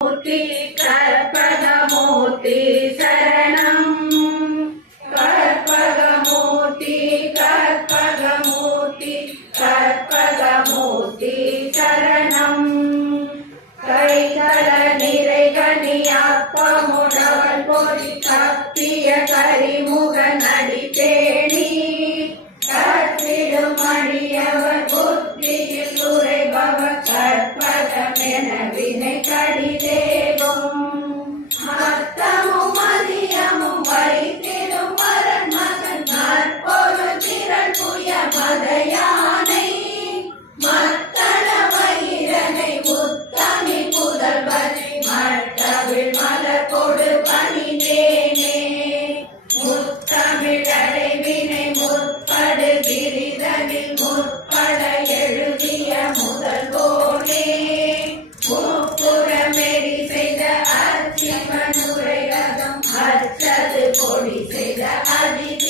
மூர்த்தி கற்பகமூர்த்தி சரணம். கற்பகமூர்த்தி கற்பகமூர்த்தி கற்பகமூர்த்தி சரணம். கைகள நிறை கனியாப்பமுடவள் பொறி கப்பிய கரிமுக நடிப்பேணி கற்றிடும் அடியவர் புத்தியில் உரைபவர் கற்பகமென வினை கடிதேவும். மத்தமும் மதியமும் வைத்திடும் மரன் மகன் நற்பொரு திரள் புய மதையானை மத்தள வயிரனை முத்தமி புதல்வனை மட்டவிழ் மலர் கொடு பணிந்தேனே. முத்தமிழ் அடைவினை முற்படு கிரிதனில் முற்பட எழுதிய முதல்வோனே. முப்புறமெறி செய்த அர்ச்சிமனுரை ரதம் அச்சது கொடி செய்த அதி